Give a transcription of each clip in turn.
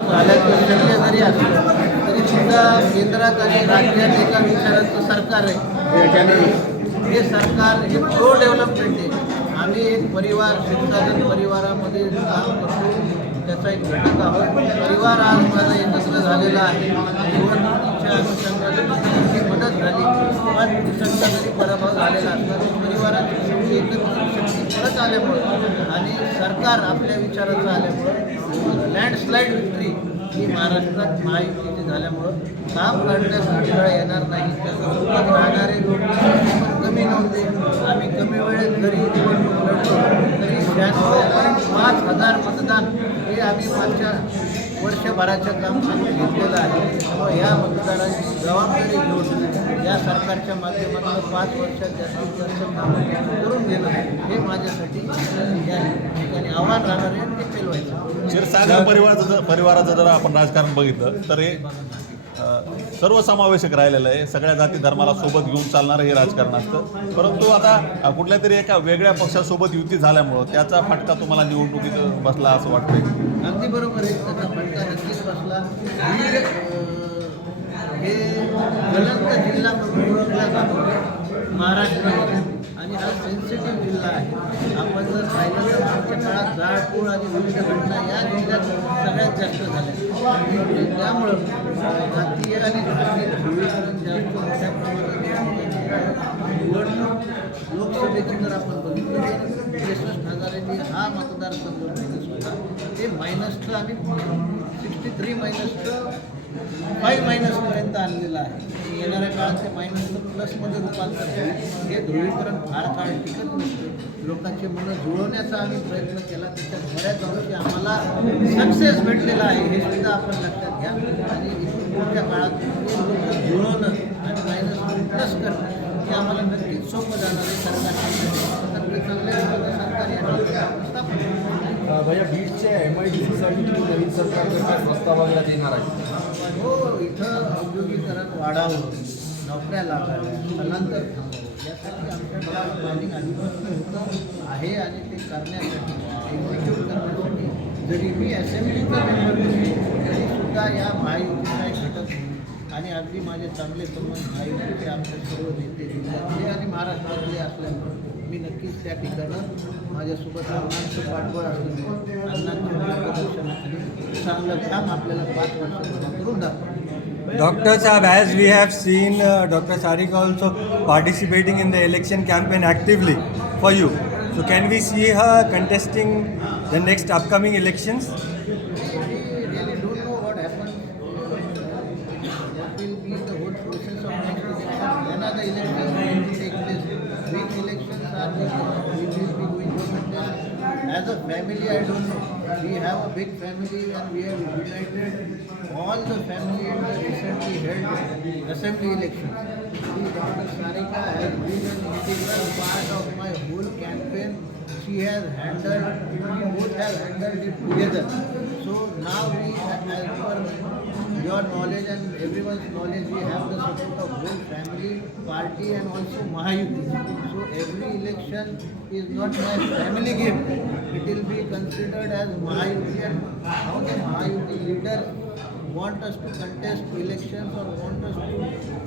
शक्य जरी असलं तरी सुद्धा केंद्रात आणि राज्यात एका विचाराचं सरकार आहे हे सरकार हे प्रो डेव्हलपमेंट आहे आम्ही एक परिवार शिक्षागत परिवारामध्ये काम करतो त्याचा एक घटक आहोत परिवार आज माझा एकत्र झालेला आहे निवडणुकीच्या अनुषंगाने मदत झाली पण निसंत जरी पराभव झालेला असला तरी परिवाराची शेवटी एकत्र शक्ती परत आल्यामुळं आणि सरकार आपल्या विचाराचं आल्यामुळं लँडस्लाईड विक्ट्री ही महाराष्ट्रात महायुतीची झाल्यामुळं काम करण्यास अडथळा येणार नाही. त्यासोबत राहणारे लोक पण कमी नव्हते. आम्ही कमी वेळेत घरी निवडणूक तरी शहाण्णव पाच हजार मतदान हे आम्ही मागच्या वर्षभराच्या कामामध्ये घेतलेलं आहे. त्यामुळे या मतदारांची जबाबदारी घेऊन या सरकारच्या माध्यमातून पाच वर्षात जास्तीत जास्त कामं करून घेणं हे माझ्यासाठी या ठिकाणी आव्हान राहणार आहे ते पेलवायचं. क्षीरसागर परिवाराचं परिवाराचं जर आपण राजकारण बघितलं तर हे सर्वसमावेशक राहिलेलं आहे. सगळ्या जाती धर्माला सोबत घेऊन चालणारं हे राजकारण असतं. परंतु आता कुठल्या तरी एका वेगळ्या पक्षासोबत युती झाल्यामुळं त्याचा फटका तुम्हाला निवडणुकीत बसला असं वाटतंय? अगदी बरोबर आहे. त्याचा फटका नक्कीच बसला. हे जिल्हा म्हणून ओळखला जातो. महाराष्ट्रामध्ये. सेन्सिटिव्ह जिल्हा आहे. आपण जर पाहिलं तर आमच्या काळात जाळपोळ आणि विविध घटना या जिल्ह्यात सगळ्यात जास्त झाल्या. त्यामुळं जातीय आणि धार्मिक ध्रुवीकरण जास्त मोठ्या प्रमाणात निवडणूक लोकसभेची जर आपण बघितलं तर त्रेसष्ट हजारांनी हा मतदारसंघ मायनस होता ते मायनसचं आम्ही सिक्स्टी थ्री मायनसचं फाईव्ह मायनसपर्यंत आणलेला आहे. येणाऱ्या काळात ते मायनसचं प्लसमध्ये रूपांतर हे ध्रुवीकरण फार काळ टिकत नसतं. लोकांची मनं जुळवण्याचा आम्ही प्रयत्न केला. त्याच्यात बऱ्याच अंशी आम्हाला सक्सेस भेटलेला आहे. हे सुद्धा आपण लक्षात घ्या. आणि पुढच्या काळात लोक जुळवणं आणि मायनस प्लस करणं हे आम्हाला नक्कीच सोपं जाणार आहे. सरकारच्या चांगल्या सरकार या ठिकाणी स्थापन होईल. भैया बीडच्या एम आय डी सीसाठी तुम्ही नवीन सरकारकडे काय प्रस्ताव वगैरे देणार आहे हो इथं औद्योगिकरण वाढावं नोकऱ्या लागाव्या स्थलांतर थांबावं यासाठी आमच्याकडे प्लॅनिंग आधीपासून आहे आणि ते करण्यासाठी एक्झिक्यूट करण्यासाठी जरी मी असेंब्लीचा मेंबर तरीसुद्धा या महायुतीचा एक घटक आणि अगदी माझे चांगले संबंध महायुतीचे आमचे सर्व नेते जिल्ह्यातले आणि महाराष्ट्रातले असल्यामुळे मी नक्कीच त्या ठिकाणं माझ्यासोबत अण्णांचं पाठबळ असल्यामुळे अण्णांच्या मार्गदर्शनाखाली चांगलं काम आपल्याला पाच वर्षात करून दाखवलं Dr. Saab, as we have seen uh, Dr. Sarik also participating in the election campaign actively for you. So can we see her contesting the next upcoming elections? As a family, I don't know. We have a big family and we have united all the family in the recently held assembly elections. See, Dr. Sarika has been an integral part of my whole campaign. She has handled, we both have handled it together. So now we, as per your knowledge and everyone's knowledge, we have the support of whole family, party and also Mahayuti. So every election is not my family game. It will be considered as Mahayuti and how the Mahayuti leader want us to contest elections or want us to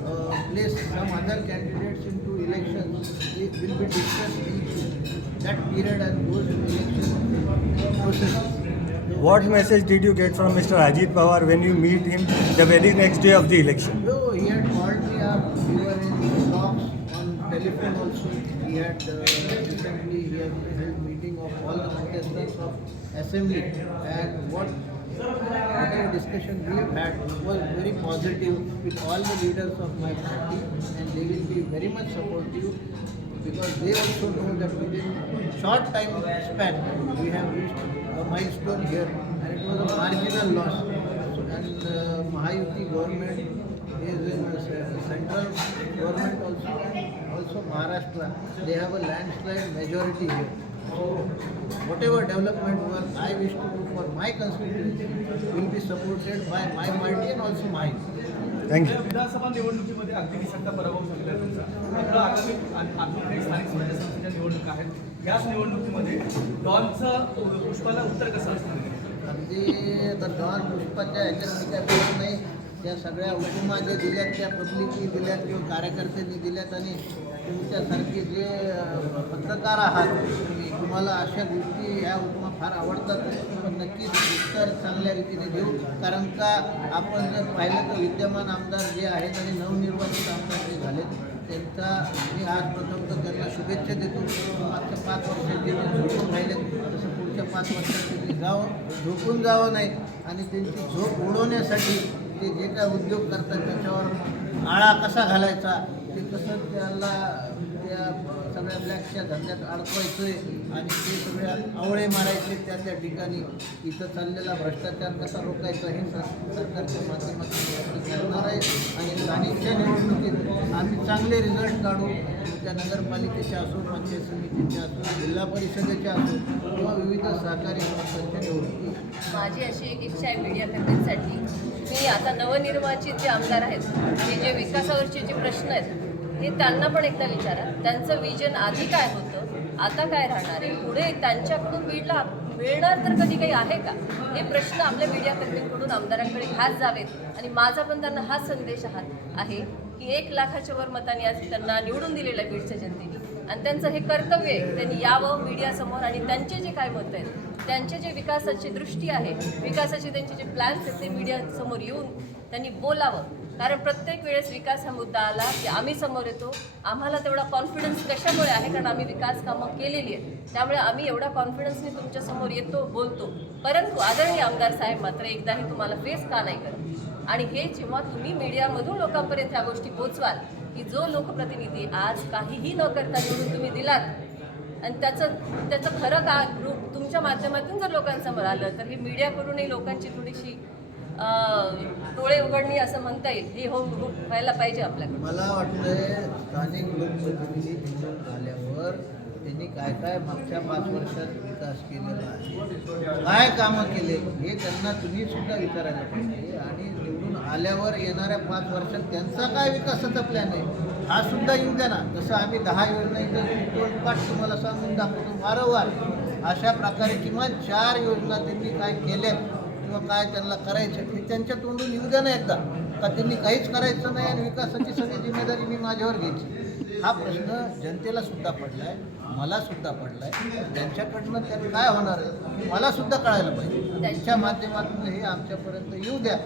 uh, place some other candidates into elections, it will be discussed in that period and those election processes. What message did you get from Mr. Ajit Pawar when you meet him the very next day of the election? No, he had called me up. We were in talks on telephone also. He had uh, recently he had held meeting of all the contestants of assembly and what whatever discussion we have had was very positive with all the leaders of my party and they will be very much supportive because they also know that within short time span we have reached a milestone here and it was a marginal loss. So, and uh, Mahayuti government is in central government also, also Maharashtra. They have a landslide majority here. So whatever development work I wish to do for my constituency will be supported by my party and also mine. Thank you. विधानसभा निवडणुकीमध्ये अगदी निसट्टा पराभव झालेला आहे तुमचा मात्र आगामी आ- अजून काही स्थानिक स्वराज्य संस्थेच्या निवडणुका आहेत याच निवडणुकीमध्ये डॉनचं पुष्पाला उत्तर कसं असणार आहे? अगदी तर डॉन पुष्पाच्या ह्याच्यात मी काय बोलत नाही त्या सगळ्या उपमा जे दिल्यात त्या पब्लिकनी दिल्यात किंवा कार्यकर्त्यांनी दिल्यात आणि तुमच्यासारखे जे पत्रकार आहात मला अशा गोष्टी ह्या उपमा फार आवडतात पण नक्कीच उत्तर चांगल्या रीतीने देऊ. कारण का आपण जर पाहिलं तर विद्यमान आमदार जे आहेत आणि नवनिर्वाचित आमदार जे झालेत त्यांचा मी आज प्रथम तर त्यांना शुभेच्छा देतो. मागच्या पाच वर्षात जे ते झोपून राहिले तसं पुढच्या पाच वर्षात त्यांनी जावं झोपून जावं नाही. आणि त्यांची झोप उडवण्यासाठी ते जे काय उद्योग करतात त्याच्यावर आळा कसा घालायचा ते कसं त्याला त्या सगळ्या ब्लॅकच्या धंद्यात अडकवायचंय आणि ते सगळ्या आवळे मारायचे त्या त्या ठिकाणी. इथं चाललेला भ्रष्टाचार कसा रोखायचा हे सरकारच्या माध्यमातून प्रयत्न करणार आहे. आणि स्थानिकच्या निवडणुकीत आम्ही चांगले रिझल्ट काढू. त्या नगरपालिकेच्या असो पंचायत समितीच्या असो जिल्हा परिषदेच्या असो किंवा विविध सहकारी संस्थांच्या निवडणुकी माझी अशी एक इच्छा आहे मीडिया फॅमिलीसाठी मी आता नवनिर्वाचित जे आमदार आहेत आणि जे विकासावरचे जे प्रश्न आहेत हे त्यांना पण एकदा विचारा. त्यांचं विजन आधी काय होतं आता काय राहणार आहे? पुढे त्यांच्याकडून बीडला मिळणार तर कधी काही आहे का? हे प्रश्न आपल्या मीडिया कर्त्यांकडून आमदारांकडे घास जावेत. आणि माझा पण त्यांना हा संदेश हा आहे की एक लाखाच्या वर मतांनी आज त्यांना निवडून दिलेलं आहे बीडच्या जनतेने. आणि त्यांचं हे कर्तव्य आहे त्यांनी यावं मीडियासमोर आणि त्यांचे जे काय मत आहेत त्यांचे जे विकासाची दृष्टी आहे विकासाचे त्यांचे जे प्लॅन्स आहेत ते मीडियासमोर येऊन त्यांनी बोलावं. कारण प्रत्येक वेळेस विकास हा मुद्दा आला की आम्ही समोर येतो. आम्हाला तेवढा कॉन्फिडन्स कशामुळे आहे? कारण आम्ही विकास कामं केलेली आहेत. त्यामुळे आम्ही एवढा कॉन्फिडन्सने तुमच्यासमोर येतो बोलतो. परंतु आदरणीय आमदार साहेब मात्र एकदाही तुम्हाला फेस का नाही करत? आणि हे जेव्हा तुम्ही मीडियामधून लोकांपर्यंत ह्या गोष्टी पोचवाल की जो लोकप्रतिनिधी आज काहीही न करता निवडून तुम्ही दिलात आणि त्याचं त्याचं खरं का रूप तुमच्या माध्यमातून जर लोकांसमोर आलं तर हे मीडियाकडूनही लोकांची थोडीशी डोळे उघडणी असं म्हणता येईल. हे होम ग्रुप व्हायला पाहिजे आपल्याकडे मला वाटतंय स्थानिक लोकप्रतिनिधी निवडून झाल्यावर त्यांनी काय काय मागच्या पाच वर्षात विकास केलेला आहे काय कामं केले हे त्यांना तुम्ही सुद्धा विचारायला पाहिजे. आणि निवडून आल्यावर येणाऱ्या पाच वर्षात त्यांचा काय विकासाचा प्लॅन आहे हा सुद्धा येऊ द्या ना. जसं आम्ही दहा योजना इथं पाठ तुम्हाला सांगून दाखवतो वारंवार. अशा प्रकारे किमान चार योजना त्यांनी काय केल्यात किंवा काय त्यांना करायचं हे त्यांच्या तोंडून येऊ द्या ना एकदा. का त्यांनी काहीच करायचं नाही आणि विकासाची सगळी जिम्मेदारी मी माझ्यावर घ्यायची. हा प्रश्न जनतेला सुद्धा पडला आहे मला सुद्धा पडला आहे त्यांच्याकडनं त्यात काय होणार आहे मला सुद्धा कळायला पाहिजे. त्यांच्या माध्यमातून हे आमच्यापर्यंत येऊ द्या.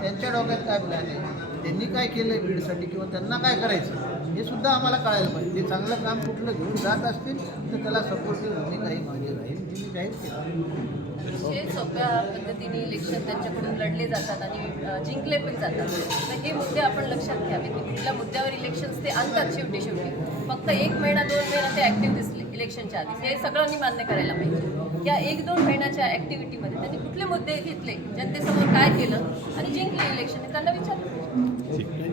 त्यांच्या डोक्यात काय प्लॅन आहे? त्यांनी काय केलं आहे बीडसाठी किंवा त्यांना काय करायचं? हे सुद्धा आम्हाला कळायला पाहिजे. ते चांगलं काम कुठलं घेऊन जात असतील तर त्याला सपोर्टिव्ह भूमिकाही माझी राहील मी जाहीर केली. अतिशय सोप्या पद्धतीने इलेक्शन त्यांच्याकडून लढले जातात आणि जिंकले पण जातात. तर हे मुद्दे आपण लक्षात घ्यावे की कुठल्या मुद्द्यावर इलेक्शन्स ते आणतात शेवटी शेवटी. फक्त एक महिना दोन महिना ते ॲक्टिव्ह दिसले इलेक्शनच्या आधी हे सगळ्यांनी मान्य करायला पाहिजे. या एक दोन महिन्याच्या ॲक्टिव्हिटीमध्ये त्यांनी कुठले मुद्दे घेतले जनतेसमोर काय केलं आणि जिंकले इलेक्शन त्यांना विचारलं पाहिजे.